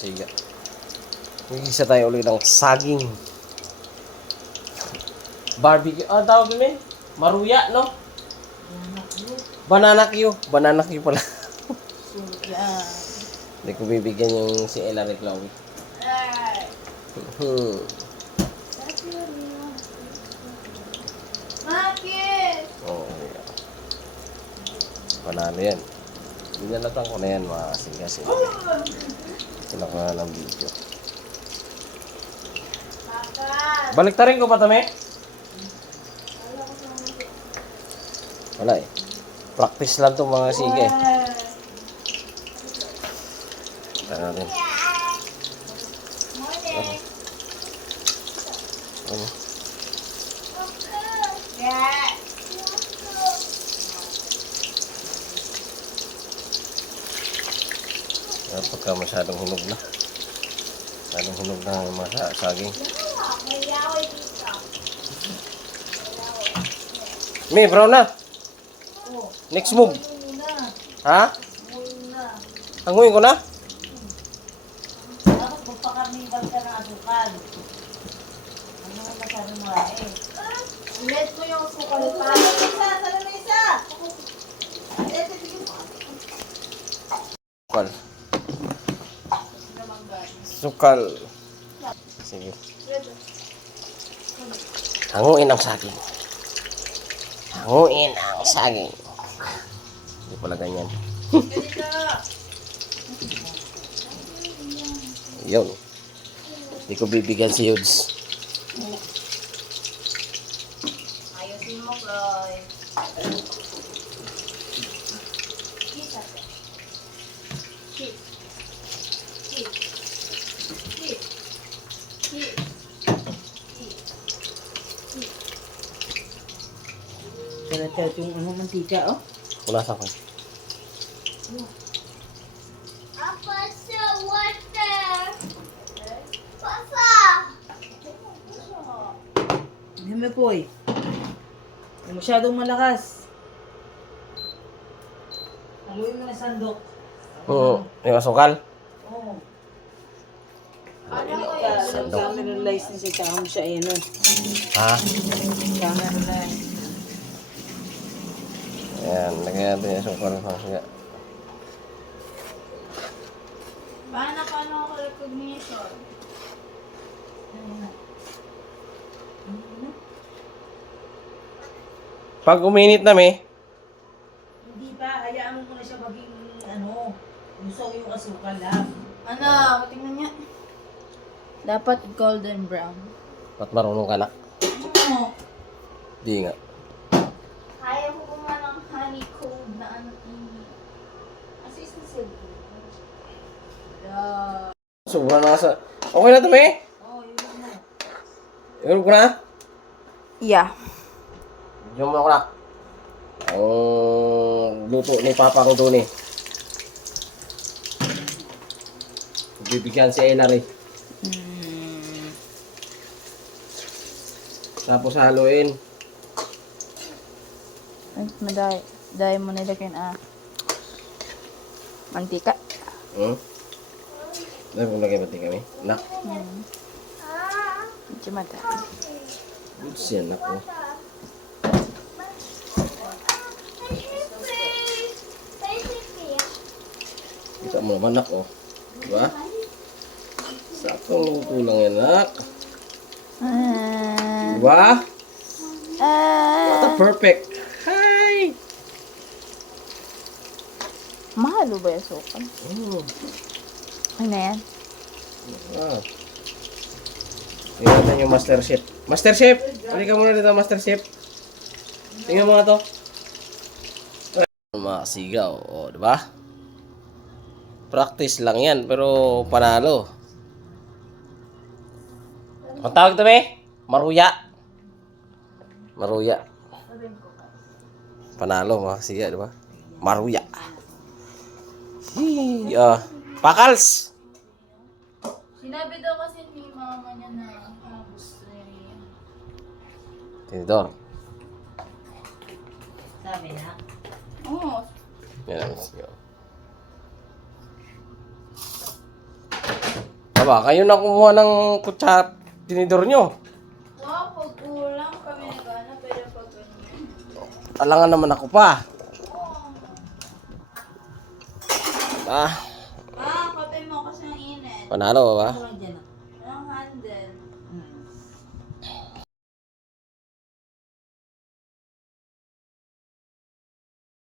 Sige. Mag-isa tayo ulit ng saging. Barbecue. Ah, tawag din eh. Maruya, no? Banana Q. Banana Q pala. Hindi ko bibigyan yung si Ella ni Chloe. Oh, yeah. Panalo yan. Binalatan ko na yan, mga kasing-kasing. Kinaka ng video. Balik ta rin ko pa, Tame? Wala eh. Practice lang itong mga sige. Tara natin. Ano? Pagka masyadong hunog na. Masyadong hunog na yung mga saging. May brown na. Next move. Ha? Hanguin ko na? Dapat magpakarnival ka ng asukal. Ano nga masyadong marami? Ulit mo yung asukal pa. Sana na isa! Sukal. Sukal. Sige. Hanguin ang saging. Hanguin ang saging. Hindi pala ganyan. Yun. Hindi ko bibigyan si Yudes. Ayusin mo, Chloe. Kaya yung ano, mantika, oh. Wala sa akin. Papa, sa water. Papa. Hime po eh. Masyadong malakas. Haluin mo na sandok. Oo. Yung asukal? Oo. Sandok. Cameralize na siya. Tsaka mo siya, ayan o. Ha? Cameralize. Ayan. Lagyan natin yung asukal. Sige. Paano ako recognition? Pag uminit na may, Hindi pa, hayaan mo muna siya maging ano, gusto yung asukal lang. Ano? Tingnan niya. Dapat golden brown. ba't marunong ka na? Ano? Di nga. Kaya ko kuma ng honeycomb na ano ini. Kasi isa silver. Sobrang nasa. Okay na to, may? Oh, yun mo. Iulog ko na? Yeah. Diyan mo ako na. Ang luto ni Papa ko doon eh. Bibigyan si Ella rin. Tapos haluin. Ay, dahil mo nilagyan mantika. Dahil kung lagay pati kami. Nak. Medyo mata. Good siya, nak. Oh. Kita mo naman, nak. Oh. Diba? Saktong luto lang yan, nak. Diba? What a perfect. Hi! Mahalo ba yung sukal? Ano na yan? Ah. Tingnan natin yung Master Chef. Master Chef! Halika muna dito, Master Chef. Tingnan mo nga to. Mga sigaw. O, diba? Practice lang yan, pero panalo. Ang tawag ito, be? Maruya. Maruya. Panalo, mga sigaw, diba? Maruya. Pakals! Sinabi daw kasi ni mama niya na gusto niya. Tinidor. Sabi na. Oo. Yan ang sigaw. Aba, kayo na kumuha ng kutsara, tinidor nyo. Wow, pag ulam kami nagana, pero pag ganyan. Alangan naman ako pa. Oh. Ah, Ah, kape mo kasi ang init. panalo ba? Ano lang dyan?